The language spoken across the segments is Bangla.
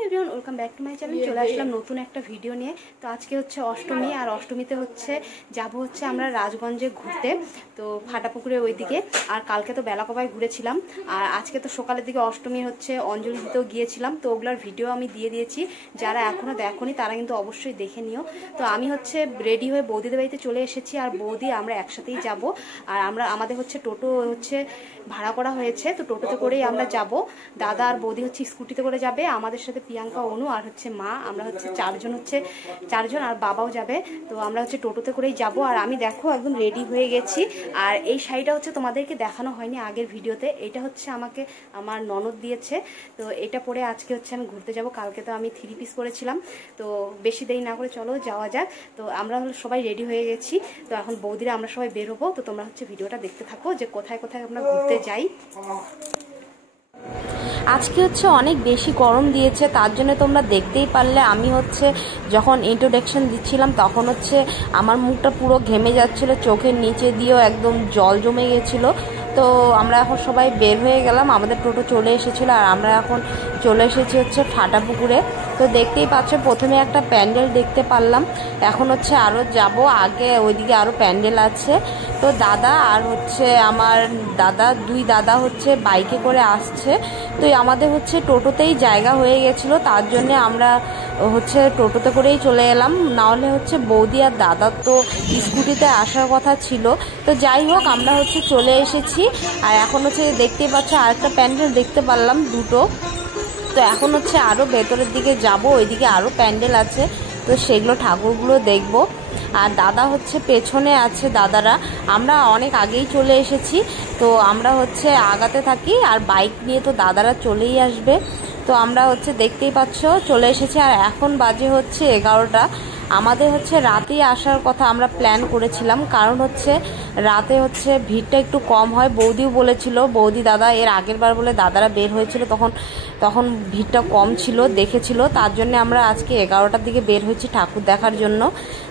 Hello everyone, welcome back to my channel. চলে আসলাম নতুন একটা ভিডিও নিয়ে। তো আজকে হচ্ছে অষ্টমী, আর অষ্টমীতে হচ্ছে যাব হচ্ছে আমরা রাজগঞ্জে ঘুরতে, তো ফাটাপুকুরের ওইদিকে। আর কালকে তো বেলাকবায় ঘুরেছিলাম, আর আজকে তো সকালের দিকে অষ্টমী হচ্ছে অঞ্জলি দিতেও গিয়েছিলাম। তো ওগুলোর ভিডিও আমি দিয়ে দিয়েছি, যারা এখনও দেখোনি তারা কিন্তু অবশ্যই দেখে নিও। তো আমি হচ্ছে রেডি হয়ে বৌদিদের বাড়িতে চলে এসেছি, আর বৌদি আমরা একসাথেই যাব। আর আমাদের হচ্ছে টোটো হচ্ছে ভাড়া করা হয়েছে, তো টোটোতে করেই আমরা যাব। দাদা আর বৌদি হচ্ছে স্কুটিতে করে যাবে, আমাদের সাথে প্রিয়াঙ্কা, অনু আর হচ্ছে মা, আমরা হচ্ছে চারজন আর বাবাও যাবে। তো আমরা হচ্ছে টোটোতে করেই যাব। আর আমি দেখো একদম রেডি হয়ে গেছি। আর এই শাড়িটা হচ্ছে তোমাদেরকে দেখানো হয়নি আগের ভিডিওতে, এটা হচ্ছে আমাকে আমার ননদ দিয়েছে। তো এটা পরে আজকে হচ্ছে আমি ঘুরতে যাব। কালকে তো আমি 3 পিস করেছিলাম। তো বেশি দেরি না করে চলো যাওয়া যাক। তো আমরা হলো সবাই রেডি হয়ে গেছি। তো এখন বৌদিরা আমরা সবাই বের হবো। তো তোমরা হচ্ছে ভিডিওটা দেখতে থাকো যে কোথায় কোথায় আমরা ঘুরতে যাই। আজকে হচ্ছে অনেক বেশি গরম দিয়েছে, তার জন্য তোমরা দেখতেই পারলে আমি হচ্ছে যখন ইন্ট্রোডাকশন দিচ্ছিলাম তখন হচ্ছে আমার মুখটা পুরো ঘেমে যাচ্ছিল, চোখের নিচে দিয়েও একদম জল জমে গেছিল। তো আমরা এখন সবাই বের হয়ে গেলাম, আমাদের টোটো চলে এসেছিলো, আর আমরা এখন চলে এসেছি হচ্ছে ফাটাপুকুরে। তো দেখতেই পাচ্ছ প্রথমে একটা প্যান্ডেল দেখতে পারলাম, এখন হচ্ছে আরও যাব, আগে ওইদিকে আরও প্যান্ডেল আছে। তো দাদা আর হচ্ছে আমার দুই দাদা হচ্ছে বাইকে করে আসছে। তো আমাদের হচ্ছে টোটোতেই জায়গা হয়ে গেছিলো, তার জন্যে আমরা হচ্ছে টোটোতে করেই চলে এলাম। নাহলে হচ্ছে বৌদি আর দাদার তো স্কুটিতে আসার কথা ছিল। তো যাই হোক আমরা হচ্ছে চলে এসেছি। আর এখন হচ্ছে দেখতেই পাচ্ছ আরেকটা প্যান্ডেল দেখতে পারলাম, দুটো। তো এখন হচ্ছে আরও ভেতরের দিকে যাব, ওইদিকে আরও প্যান্ডেল আছে, তো সেগুলো ঠাকুরগুলো দেখব। আর দাদা হচ্ছে পেছনে আছে, দাদারা আমরা অনেক আগেই চলে এসেছি। তো আমরা হচ্ছে আগাতে থাকি, আর বাইক নিয়ে তো দাদারা চলেই আসবে। তো আমরা হচ্ছে দেখতেই পাচ্ছ চলে এসেছি। আর এখন বাজে হচ্ছে 11টা। আমাদের হচ্ছে রাতেই আসার কথা আমরা প্ল্যান করেছিলাম, কারণ হচ্ছে রাতে হচ্ছে ভিড়টা একটু কম হয়। বৌদিও বলেছিল, বৌদি দাদা এর আগের বার বলে দাদারা বের হয়েছিল, তখন ভিড়টা কম ছিল, দেখেছিল। তার জন্য আমরা আজকে 11টার দিকে বের হয়েছি ঠাকুর দেখার জন্য।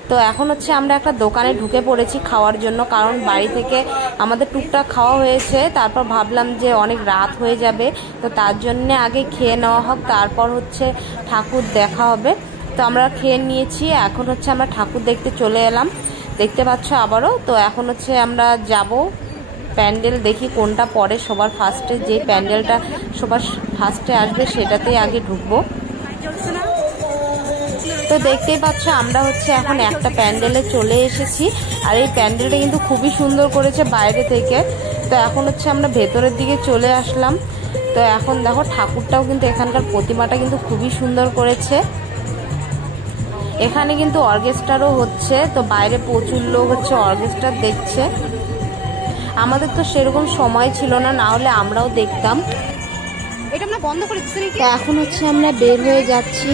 তো এখন হচ্ছে আমরা একটা দোকানে ঢুকে পড়েছি খাওয়ার জন্য, কারণ বাড়ি থেকে আমাদের টুকটাক খাওয়া হয়েছে। তারপর ভাবলাম যে অনেক রাত হয়ে যাবে, তো তার জন্যে আগে খেয়ে নেওয়া হোক, তারপর হচ্ছে ঠাকুর দেখা হবে। তো আমরা খেয়ে নিয়েছি, এখন হচ্ছে আমরা ঠাকুর দেখতে চলে এলাম, দেখতে পাচ্ছ আবারও। তো এখন হচ্ছে আমরা যাব প্যান্ডেল দেখি কোনটা পরে সবার ফার্স্টে, যে প্যান্ডেলটা সবার ফার্স্টে আসবে সেটাতেই আগে ঢুকবো। তো দেখতেই পাচ্ছ আমরা হচ্ছে এখন একটা প্যান্ডেলে চলে এসেছি, আর এই প্যান্ডেলটা কিন্তু খুবই সুন্দর করেছে বাইরে থেকে। তো এখন হচ্ছে আমরা ভেতরের দিকে চলে আসলাম। তো এখন দেখো ঠাকুরটাও কিন্তু, এখানকার প্রতিমাটা কিন্তু খুবই সুন্দর করেছে। এখানে কিন্তু অর্কেস্ট্রারও হচ্ছে, তো বাইরে প্রচুর লোক হচ্ছে অর্কেস্ট্রা দেখছে। আমাদের তো সেরকম সময় ছিল না, না হলে আমরাও দেখতাম। এটা আমরা বন্ধ করে দিচ্ছি। তো এখন হচ্ছে আমরা বের হয়ে যাচ্ছি।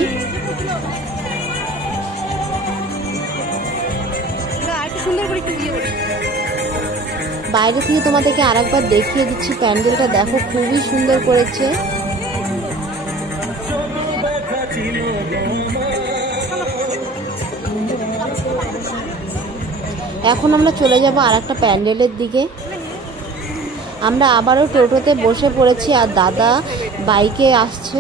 বাইরে থেকে তোমাদেরকে আরেকবার দেখিয়ে দিচ্ছি প্যান্ডেলটা, দেখো খুবই সুন্দর করেছে। এখন আমরা চলে যাব আরেকটা প্যান্ডেলের দিকে। আমরা আবারও টোটোতে বসে পড়েছি, আর দাদা বাইকে আসছে।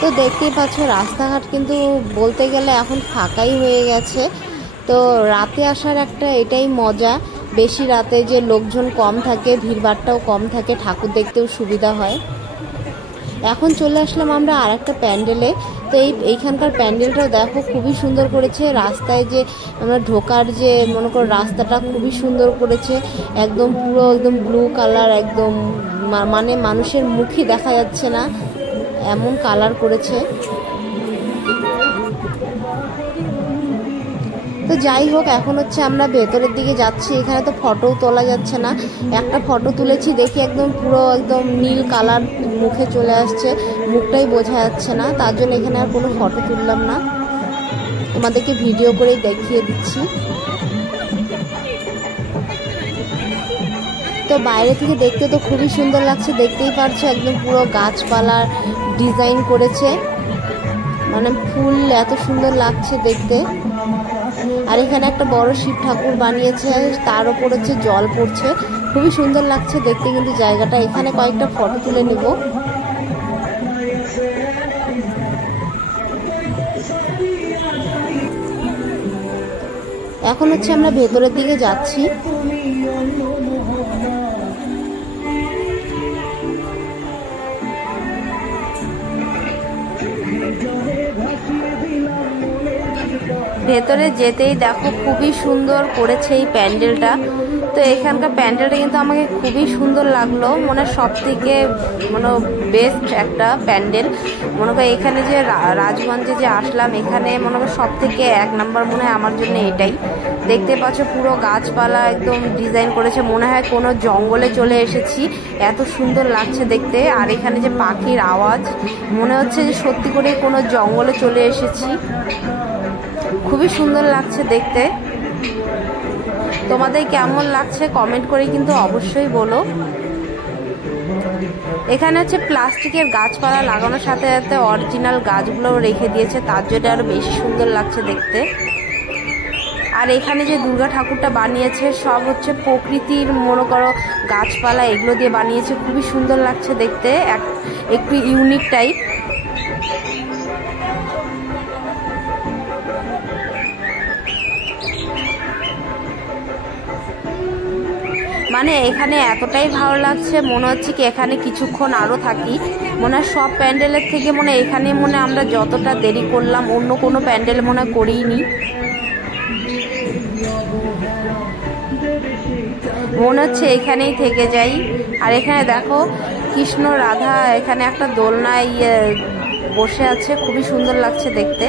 তো দেখতেই পাচ্ছ রাস্তাঘাট কিন্তু বলতে গেলে এখন ফাঁকাই হয়ে গেছে। তো রাতে আসার একটা এটাই মজা, বেশি রাতে যে লোকজন কম থাকে, ভিড়ভাড়টাও কম থাকে, ঠাকুর দেখতেও সুবিধা হয়। এখন চলে আসলাম আমরা আর একটা প্যান্ডেলে। তো এইখানকার প্যান্ডেলটাও দেখো খুবই সুন্দর করেছে। রাস্তায় যে আমরা ঢোকার যে মনে করো রাস্তাটা খুবই সুন্দর করেছে, একদম পুরো একদম ব্লু কালার, একদম মানে মানুষের মুখই দেখা যাচ্ছে না এমন কালার করেছে। তো যাই হোক এখন হচ্ছে আমরা ভেতরের দিকে যাচ্ছি। এখানে তো ফটোও তোলা যাচ্ছে না, একটা ফটো তুলেছি দেখি একদম পুরো একদম নীল কালার মুখে চলে আসছে, মুখটাই বোঝা যাচ্ছে না, তার জন্য এখানে আর কোনো ফটো তুললাম না, তোমাদেরকে ভিডিও করেই দেখিয়ে দিচ্ছি। তো বাইরে থেকে দেখতে তো খুবই সুন্দর লাগছে, দেখতেই পারছো একদম পুরো গাছপালার ডিজাইন করেছে, মানে মানে ফুল এত সুন্দর লাগছে দেখতে। আর এখানে একটা বড় শিব ঠাকুর বানিয়েছে, তার উপর হচ্ছে জল পড়ছে, খুবই সুন্দর লাগছে দেখতে কিন্তু জায়গাটা। এখানে কয়েকটা ফটো তুলে নেব। এখন হচ্ছে আমরা ভেতরের দিকে যাচ্ছি। ভেতরে যেতেই দেখো খুবই সুন্দর করেছে এই প্যান্ডেলটা। তো এখানকার প্যান্ডেলটা কিন্তু আমাকে খুবই সুন্দর লাগলো, মনে সব থেকে মানে বেস্ট একটা প্যান্ডেল। মনে করো এখানে যে রাজগঞ্জে যে আসলাম, এখানে মনে করো সব থেকে 1 নম্বর মনে হয় আমার জন্য এটাই। দেখতে পাচ্ছ পুরো গাছপালা একদম ডিজাইন করেছে, মনে হয় কোনো জঙ্গলে চলে এসেছি, এত সুন্দর লাগছে দেখতে। আর এখানে যে পাখির আওয়াজ, মনে হচ্ছে যে সত্যি করে কোনো জঙ্গলে চলে এসেছি, খুবই সুন্দর লাগছে দেখতে। তোমাদের কেমন লাগছে কমেন্ট করে কিন্তু অবশ্যই বলো। এখানে হচ্ছে প্লাস্টিকের গাছপালা লাগানোর সাথে সাথে অরিজিনাল গাছগুলো রেখে দিয়েছে, তার জন্য আরো বেশি সুন্দর লাগছে দেখতে। আর এখানে যে দুর্গা ঠাকুরটা বানিয়েছে সব হচ্ছে প্রকৃতির মনে করো গাছপালা এগুলো দিয়ে বানিয়েছে, খুবই সুন্দর লাগছে দেখতে, একটু ইউনিক টাইপ। মানে এখানে এতটাই ভালো লাগছে, মনে হচ্ছে কি এখানে কিছুক্ষণ আরো থাকি। মনে হয় সব প্যান্ডেলের থেকে মনে এখানে মনে আমরা যতটা দেরি করলাম অন্য কোনো প্যান্ডেল মনে করিনি। মনে হচ্ছে এখানেই থেকে যাই। আর এখানে দেখো কৃষ্ণ রাধা এখানে একটা দোলনায় বসে আছে, খুবই সুন্দর লাগছে দেখতে।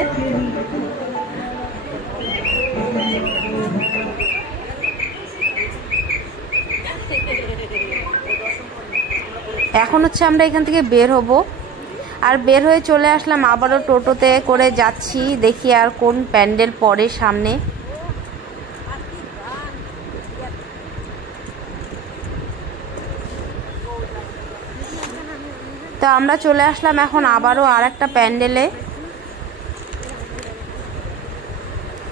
এখন হচ্ছে আমরা এখান থেকে বের হব, আর বের হয়ে চলে আসলাম আবারও টোটোতে করে যাচ্ছি, দেখি আর কোন প্যান্ডেল পড়ে সামনে। তো আমরা চলে আসলাম এখন আবারও আর একটা প্যান্ডেলে।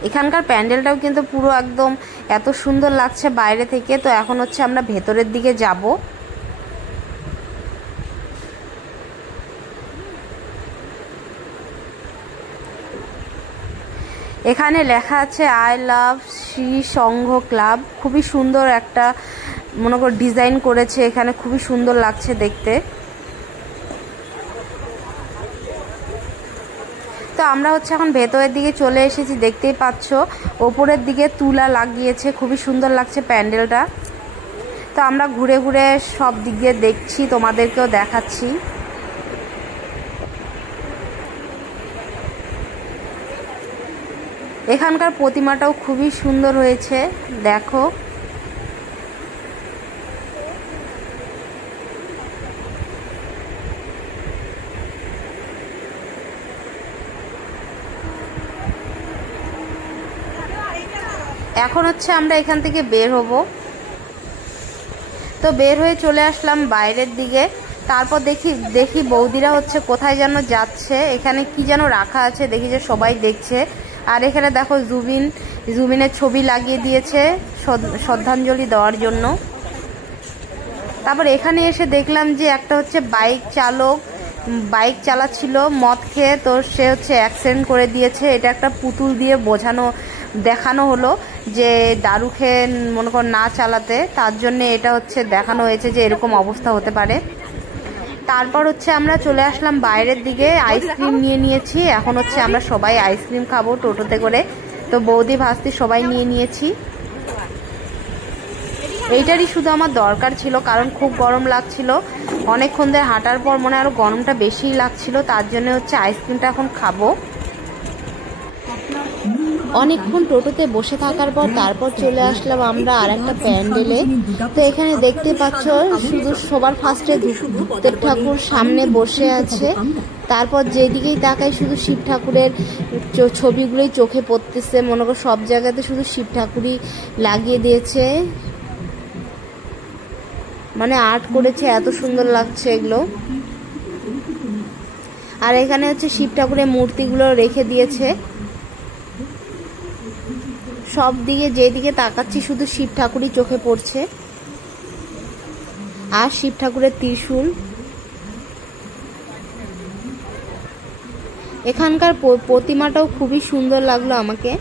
এখানকার প্যান্ডেলটাও কিন্তু পুরো একদম এত সুন্দর লাগছে বাইরে থেকে। তো এখন হচ্ছে আমরা ভেতরের দিকে যাব। এখানে লেখা আছে I love Sri Sangha club, খুবই সুন্দর একটা মনে করো ডিজাইন করেছে, এখানে খুবই সুন্দর লাগছে দেখতে। তো আমরা হচ্ছে এখন ভেতরের দিকে চলে এসেছি, দেখতেই পাচ্ছ ওপরের দিকে তুলা লাগিয়েছে, খুবই সুন্দর লাগছে প্যান্ডেলটা। তো আমরা ঘুরে ঘুরে সব দিক দিয়ে দেখছি, তোমাদেরকেও দেখাচ্ছি। এখানকার প্রতিমাটাও খুবই সুন্দর হয়েছে দেখো। এখন হচ্ছে আমরা এখান থেকে বের হব। তো বের হয়ে চলে আসলাম বাইরের দিকে। তারপর দেখি বৌদিরা হচ্ছে কোথায় যেন যাচ্ছে, এখানে কি যেন রাখা আছে, দেখি যে সবাই দেখছে। আর এখানে দেখো জুবিনের ছবি লাগিয়ে দিয়েছে শ্রদ্ধাঞ্জলি দেওয়ার জন্য। তারপর এখানে এসে দেখলাম যে একটা হচ্ছে বাইক চালাচ্ছিল মদ খেয়ে, তো সে হচ্ছে অ্যাক্সিডেন্ট করে দিয়েছে। এটা একটা পুতুল দিয়ে দেখানো হলো যে দারু খেয়ে মনে কর না চালাতে, তার জন্য এটা হচ্ছে দেখানো হয়েছে যে এরকম অবস্থা হতে পারে। তারপর হচ্ছে আমরা চলে আসলাম বাইরের দিকে, আইসক্রিম নিয়ে নিয়েছি। এখন হচ্ছে আমরা সবাই আইসক্রিম খাবো টোটোতে করে। তো বৌদি ভাস্তি সবাই নিয়ে নিয়েছি। এইটারই শুধু আমার দরকার ছিল, কারণ খুব গরম লাগছিল, অনেকক্ষণ ধরে হাঁটার পর মনে আরো গরমটা বেশিই লাগছিল, তার জন্য হচ্ছে আইসক্রিমটা এখন খাবো। অনেকক্ষণ টোটোতে বসে থাকার পর তারপর চলে আসলাম আমরা আর একটা প্যান্ডেলে। তো এখানে দেখতে পাচ্ছ শুধু সবার ফার্স্টে ধূপদেব ঠাকুর সামনে বসে আছে, তারপর যেদিকেই তাকাই শুধু শিব ঠাকুরের ছবিগুলোই চোখে পড়তেছে। মনে করো সব জায়গাতে শুধু শিব ঠাকুরই লাগিয়ে দিয়েছে, মানে আর্ট করেছে, এত সুন্দর লাগছে এগুলো। আর এখানে হচ্ছে শিব ঠাকুরের মূর্তিগুলো রেখে দিয়েছে। সব দিকে যেদিকে তাকাচ্ছি শুধু শিব ঠাকুরই চোখে পড়ছে, আর শিব ঠাকুরের ত্রিশূল। এখানকার প্রতিমাটাও খুবই সুন্দর লাগলো আমাকে।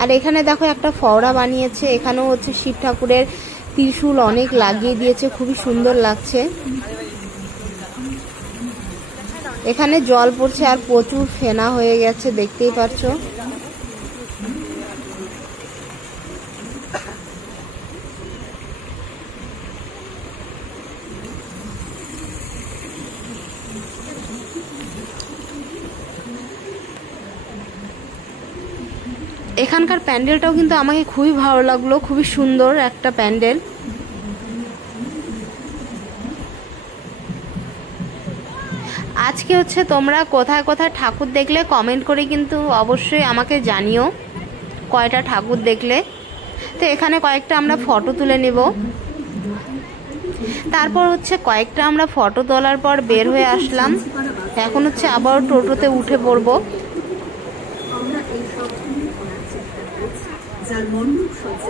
আর এখানে দেখো একটা ফওয়ারা বানিয়েছে, এখানেও হচ্ছে শিব ঠাকুরের ত্রিশূল অনেক লাগিয়ে দিয়েছে, খুবই সুন্দর লাগছে। এখানে জল পড়ছে আর প্রচুর ফেনা হয়ে গেছে, দেখতেই পারছো। এখানকার প্যান্ডেলটাও কিন্তু আমাকে খুবই ভালো লাগলো, খুবই সুন্দর একটা প্যান্ডেল। আজকে হচ্ছে তোমরা কোথায় কোথায় ঠাকুর দেখলে কমেন্ট করে কিন্তু অবশ্যই আমাকে জানিও কয়টা ঠাকুর দেখলে। তো এখানে কয়েকটা আমরা ফটো তুলে নেব। তারপর হচ্ছে কয়েকটা আমরা ফটো তোলার পর বের হয়ে আসলাম। এখন হচ্ছে আবার টোটোতে উঠে পড়বো।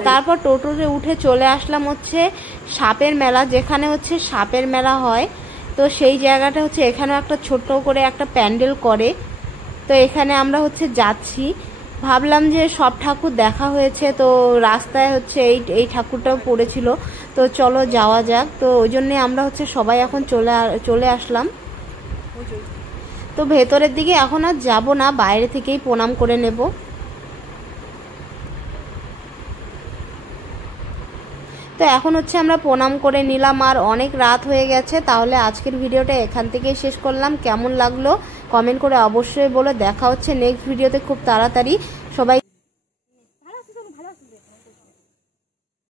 তারপর টোটোতে উঠে চলে আসলাম হচ্ছে সাপের মেলা, যেখানে হচ্ছে সাপের মেলা হয়। তো সেই জায়গাটা হচ্ছে এখানেও একটা ছোট্ট করে একটা প্যান্ডেল করে। তো এখানে আমরা হচ্ছে যাচ্ছি, ভাবলাম যে সব ঠাকুর দেখা হয়েছে, তো রাস্তায় হচ্ছে এই ঠাকুরটাও পড়েছিল, তো চলো যাওয়া যাক। তো ওই জন্যে আমরা হচ্ছে সবাই এখন চলে আসলাম। তো ভেতরের দিকে এখন আর যাবো না, বাইরে থেকেই প্রণাম করে নেব। তো এখন হচ্ছে আমরা প্রণাম করে নিলাম, আর অনেক রাত হয়ে গেছে। তাহলে আজকের ভিডিওটা এখান থেকেই শেষ করলাম। কেমন লাগলো কমেন্ট করে অবশ্যই বলো। দেখা হচ্ছে নেক্সট ভিডিওতে খুব তাড়াতাড়ি। সবাই